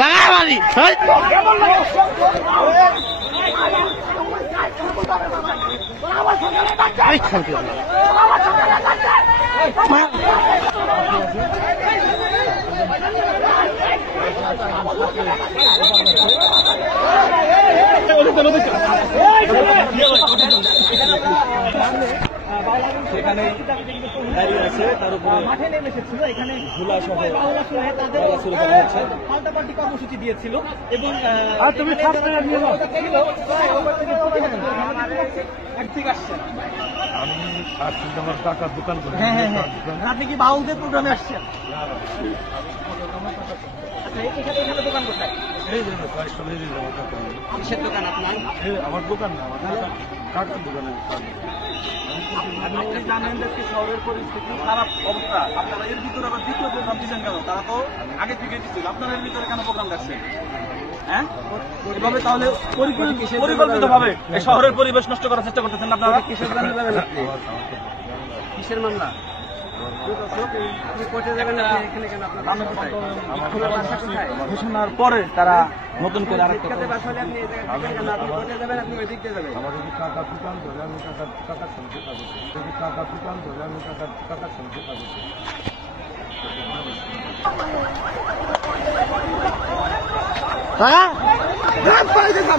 লাগা মারি সেখানে দাঁড়িয়ে আছে, তার উপরে মাঠে নেমে এসেছিল, এখানে ঝুলা সহ তাদের শুরু করা হচ্ছে। পাল্টাপাল্টি কর্মসূচি দিয়েছিল এবং তুমি আমি আসছি আমার টাকার দোকান করে। হ্যাঁ হ্যাঁ হ্যাঁ, আপনি কি বাউলদের প্রোগ্রামে আসছেন? আচ্ছা, এখানে এখানে দোকান কোথায়? এই যে কয়েকটা বেরিয়ে যাবো টাকা নিয়ে। কিসের দোকান আপনার? আমার দোকান না, আমার টাকার দোকানে। আপনি জানেন যে শহরের পরিস্থিতি খারাপ অবস্থা, আপনারা এর ভিতরে আবার দ্বিতীয় প্রোগ্রাম দিচ্ছেন কেন? তারা তো আগে থেকে দিচ্ছিল, আপনারা এর ভিতরে কেন প্রোগ্রাম রাখছেন? হ্যাঁ, এভাবে তাহলে পরিকল্পিত ভাবে এই শহরের পরিবেশ নষ্ট করার চেষ্টা করতেছেন না আপনারা? কিসের মামলা যাবেন আপনি? কিসের মামলা? ঘোষণার পরে তারা নতুন করে আরেকটা আমার যদি টাকা দোকান ধরে আমি টাকার সঙ্গে পাবো, যদি টাকা দোকান ধরে আমি টাকার সঙ্গে পাবো। লাগা